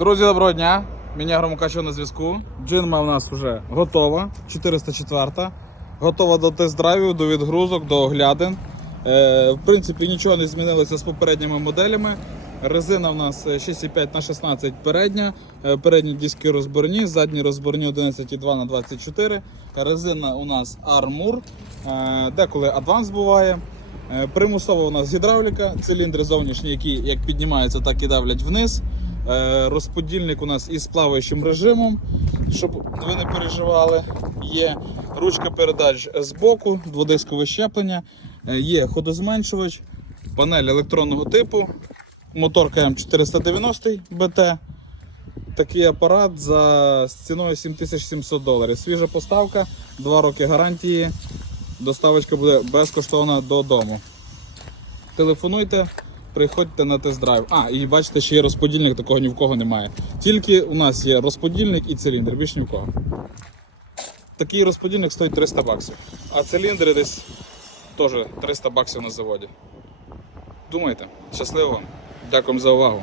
Друзі, доброго дня! Мене Громокачо на зв'язку. Джинма у нас вже готова, 404. Готова до тест-драйвів, до відгрузок, до оглядин. Е, в принципі, нічого не змінилося з попередніми моделями. Резина у нас 6,5 на 16 передня, Е, передні диски розборні, задні розборні 11,2 на 24. Резина у нас Е, деколи адванс буває. Е, Примусова у нас гідравліка, циліндри зовнішні, які як піднімаються, так і давлять вниз. Е, Розподільник у нас із плаваючим режимом, щоб ви не переживали. Є ручка передач з боку, дводискове щеплення, Е, є ходозменшувач, панель електронного типу, мотор КМ490 БТ. Такий апарат за ціною 7700 доларів. Свіжа поставка, 2 роки гарантії. Доставочка буде безкоштовна додому. Телефонуйте, приходьте на тест-драйв. А, і бачите, ще є розподільник, такого ні в кого немає. Тільки у нас є розподільник і циліндр, більш ні в кого. Такий розподільник стоїть 300 баксів. А циліндри десь теж 300 баксів на заводі. Думайте, щасливо вам. Дякую за увагу.